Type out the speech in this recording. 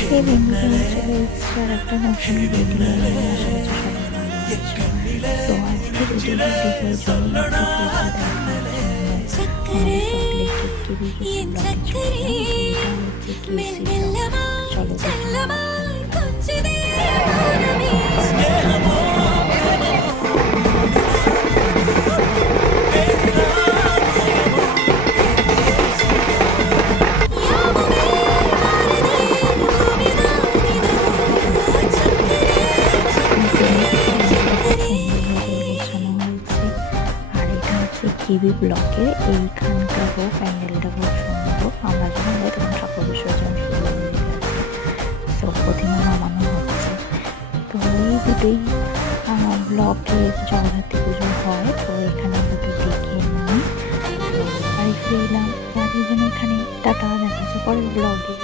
সেই বন্ধুরা চলে এসেছে আর একটা নতুন ভিডিও নিয়ে। আশা করছি সবাই ভালো আছো। তো আজকে রেডি হয়ে চলে যাচ্ছি পুজো দেখার জন্য। আমাদের সল্টলেকের কেবি ব্লকে চলে এলাম। তো এটা হচ্ছে কেসি ব্লক। চলো দেখে কেবি ব্লকের এইখানকারও প্যান্ডেলটা খুব সুন্দর। আমরা যখন যাই তখন ঠাকুর বিসর্জন শুরু হয়ে গেছে, তো প্রতিমা নামানো হচ্ছে। তো এই দুটোই ব্লকের জগদ্ধাত্রী পুজো হয়। তো এখানে দুটো দেখে নিই, তো বাড়ি ফিরে এলাম। আজকের জন্য এখানে টাটা, দেখা যাচ্ছে পরের ব্লগে।